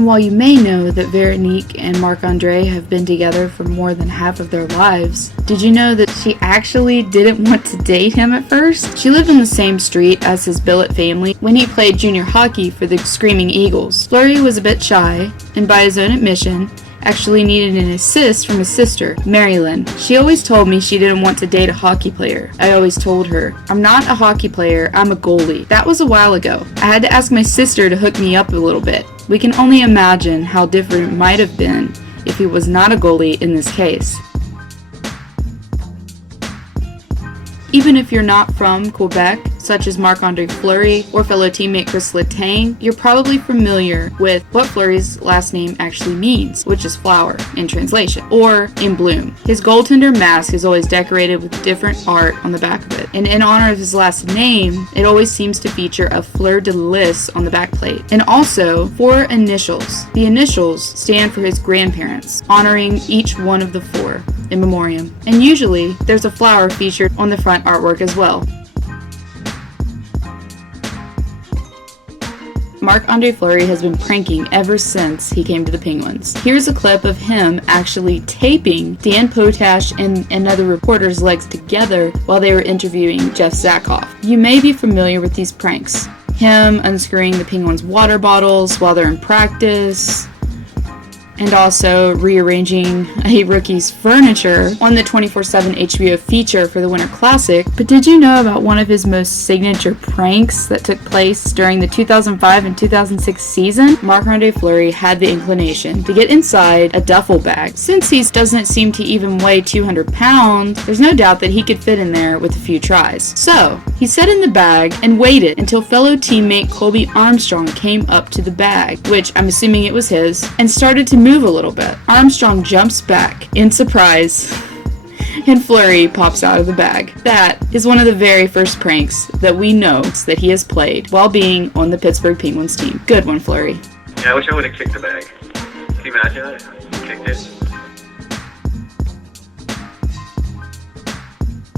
And while you may know that Veronique and Marc-Andre have been together for more than half of their lives, did you know that she actually didn't want to date him at first? She lived on the same street as his billet family when he played junior hockey for the Screaming Eagles. Fleury was a bit shy, and by his own admission, actually needed an assist from his sister, Marilyn. She always told me she didn't want to date a hockey player. I always told her, I'm not a hockey player, I'm a goalie. That was a while ago. I had to ask my sister to hook me up a little bit. We can only imagine how different it might have been if he was not a goalie in this case. Even if you're not from Quebec, such as Marc-Andre Fleury or fellow teammate Chris Letang, you're probably familiar with what Fleury's last name actually means, which is flower in translation, or in bloom. His goaltender mask is always decorated with different art on the back of it, and in honor of his last name, it always seems to feature a fleur-de-lis on the back plate, and also 4 initials. The initials stand for his grandparents, honoring each one of the 4 in memoriam, and usually there's a flower featured on the front artwork as well. Marc-Andre Fleury has been pranking ever since he came to the Penguins. Here's a clip of him actually taping Dan Potash and another reporter's legs together while they were interviewing Jeff Zakoff. You may be familiar with these pranks. Him unscrewing the Penguins' water bottles while they're in practice, and also rearranging a rookie's furniture on the 24/7 HBO feature for the Winter Classic. But did you know about one of his most signature pranks that took place during the 2005 and 2006 season? Marc-Andre Fleury had the inclination to get inside a duffel bag. Since he doesn't seem to even weigh 200 pounds, there's no doubt that he could fit in there with a few tries. So, he sat in the bag and waited until fellow teammate Colby Armstrong came up to the bag, which I'm assuming it was his, and started to move a little bit. Armstrong jumps back in surprise, and Fleury pops out of the bag. That is one of the very first pranks that we know that he has played while being on the Pittsburgh Penguins team. Good one, Fleury. Yeah, I wish I would have kicked the bag. Can you imagine it? Kicked it.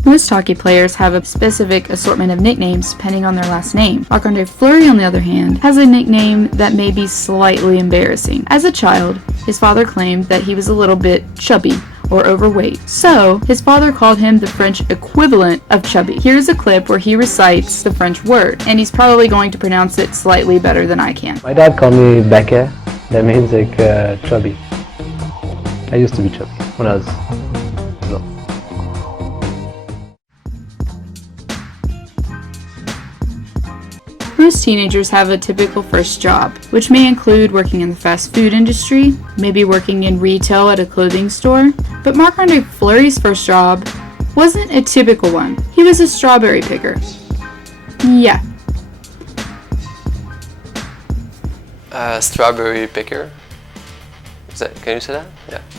Most hockey players have a specific assortment of nicknames depending on their last name. Marc-Andre Fleury, on the other hand, has a nickname that may be slightly embarrassing. As a child, his father claimed that he was a little bit chubby or overweight, so his father called him the French equivalent of chubby. Here's a clip where he recites the French word, and he's probably going to pronounce it slightly better than I can. My dad called me Becca. That means like chubby. I used to be chubby when I was little. Most teenagers have a typical first job, which may include working in the fast food industry, maybe working in retail at a clothing store, but Marc-Andre Fleury's first job wasn't a typical one. He was a strawberry picker. Yeah. Strawberry picker? Can you say that? Yeah.